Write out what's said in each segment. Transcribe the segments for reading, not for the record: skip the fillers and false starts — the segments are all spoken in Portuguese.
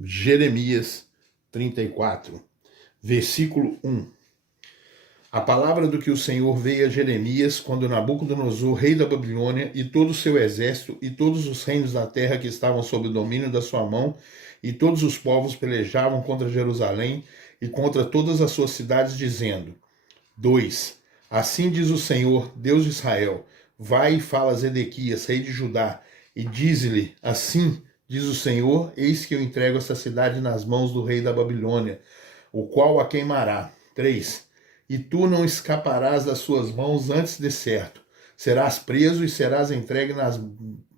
Jeremias 34, versículo 1. A palavra do que o Senhor veio a Jeremias, quando Nabucodonosor, rei da Babilônia, e todo o seu exército, e todos os reinos da terra que estavam sob o domínio da sua mão, e todos os povos pelejavam contra Jerusalém e contra todas as suas cidades, dizendo: 2. Assim diz o Senhor, Deus de Israel: vai e fala a Zedequias, rei de Judá, e dize-lhe: assim diz o Senhor, eis que eu entrego esta cidade nas mãos do rei da Babilônia, o qual a queimará. 3. E tu não escaparás das suas mãos antes de certo. Serás preso e serás entregue nas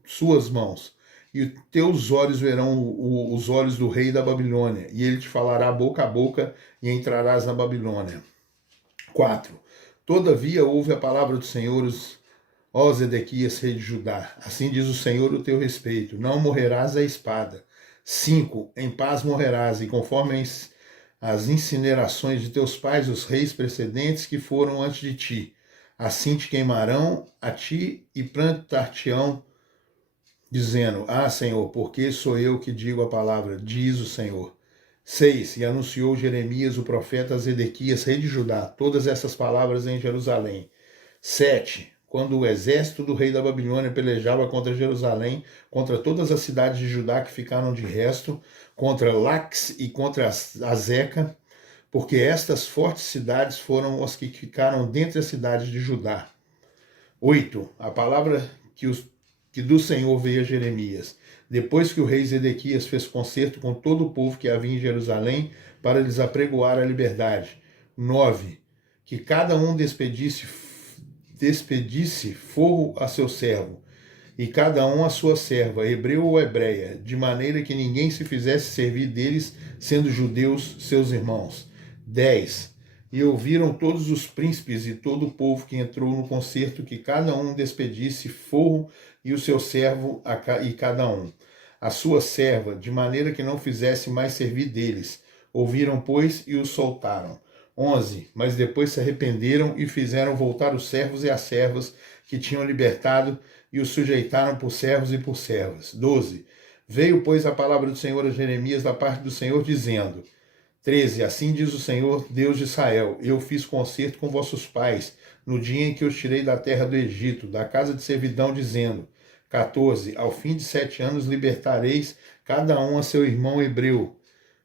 suas mãos. E teus olhos verão os olhos do rei da Babilônia, e ele te falará boca a boca, e entrarás na Babilônia. 4. Todavia ouve a palavra do Senhor, ó Zedequias, rei de Judá. Assim diz o Senhor o teu respeito: não morrerás à espada. 5. Em paz morrerás, e conforme as incinerações de teus pais, os reis precedentes que foram antes de ti. Assim te queimarão a ti e plantar-te-ão, dizendo: ah, Senhor, porque sou eu que digo a palavra, diz o Senhor. 6. E anunciou Jeremias, o profeta, a Zedequias, rei de Judá, todas essas palavras em Jerusalém. 7. Quando o exército do rei da Babilônia pelejava contra Jerusalém, contra todas as cidades de Judá que ficaram de resto, contra Lax e contra Azeca, porque estas fortes cidades foram as que ficaram dentre as cidades de Judá. 8. A palavra que do Senhor veio a Jeremias, depois que o rei Zedequias fez concerto com todo o povo que havia em Jerusalém, para lhes apregoar a liberdade. 9. Que cada um despedisse forro a seu servo, e cada um a sua serva, hebreu ou hebreia, de maneira que ninguém se fizesse servir deles, sendo judeus seus irmãos. 10. E ouviram todos os príncipes e todo o povo que entrou no concerto, que cada um despedisse forro e o seu servo e cada um a sua serva, de maneira que não fizesse mais servir deles. Ouviram, pois, e os soltaram. 11. Mas depois se arrependeram e fizeram voltar os servos e as servas que tinham libertado, e os sujeitaram por servos e por servas. 12. Veio, pois, a palavra do Senhor a Jeremias da parte do Senhor, dizendo: 13. Assim diz o Senhor, Deus de Israel: eu fiz concerto com vossos pais, no dia em que os tirei da terra do Egito, da casa de servidão, dizendo: 14. Ao fim de 7 anos libertareis cada um a seu irmão hebreu,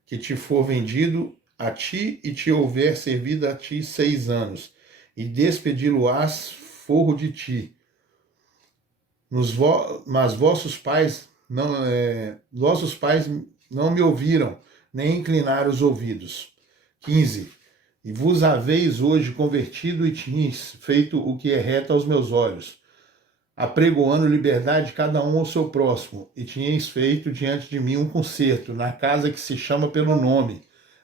que te for vendido a ti e te houver servido a ti 6 anos, e despedi-lo-ás forro de ti. Mas vossos pais não me ouviram, nem inclinaram os ouvidos. 15. E vos haveis hoje convertido e tinhas feito o que é reto aos meus olhos, apregoando liberdade cada um ao seu próximo, e tinhas feito diante de mim um concerto, na casa que se chama pelo nome.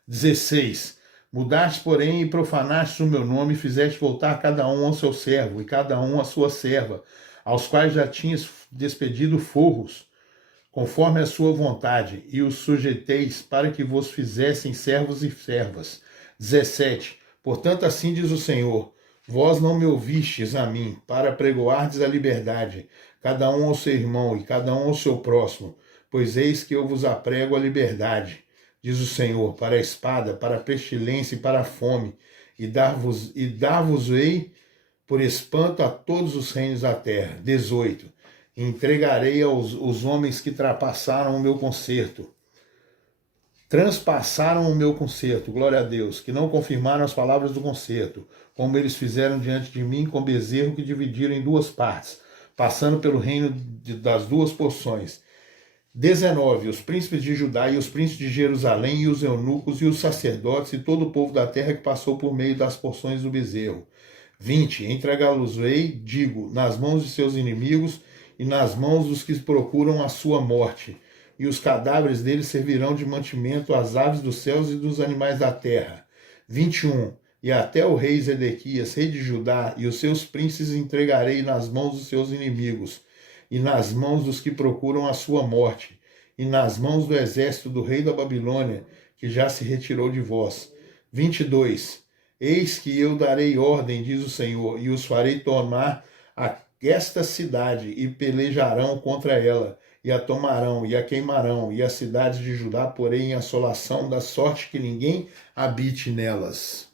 16. Mudaste, porém, e profanaste o meu nome, e fizeste voltar cada um ao seu servo, e cada um à sua serva, aos quais já tinhas despedido forros, conforme a sua vontade, e os sujeiteis para que vos fizessem servos e servas. 17. Portanto, assim diz o Senhor: vós não me ouvistes a mim, para pregoardes a liberdade, cada um ao seu irmão e cada um ao seu próximo, pois eis que eu vos aprego a liberdade, diz o Senhor, para a espada, para a pestilência e para a fome, e dar-vos-ei por espanto a todos os reinos da terra. 18. Entregarei os homens que transpassaram o meu concerto, glória a Deus, que não confirmaram as palavras do concerto, como eles fizeram diante de mim com bezerro que dividiram em 2 partes, passando pelo reino das 2 porções. 19. Os príncipes de Judá e os príncipes de Jerusalém e os eunucos e os sacerdotes e todo o povo da terra que passou por meio das porções do bezerro. 20. Entregá-los-ei, digo, nas mãos de seus inimigos e nas mãos dos que procuram a sua morte, e os cadáveres deles servirão de mantimento às aves dos céus e dos animais da terra. 21. E até o rei Zedequias, rei de Judá, e os seus príncipes entregarei nas mãos dos seus inimigos, e nas mãos dos que procuram a sua morte, e nas mãos do exército do rei da Babilônia, que já se retirou de vós. 22. Eis que eu darei ordem, diz o Senhor, e os farei tomar esta cidade, e pelejarão contra ela, e a tomarão, e a queimarão, e as cidades de Judá porém em assolação, da sorte que ninguém habite nelas.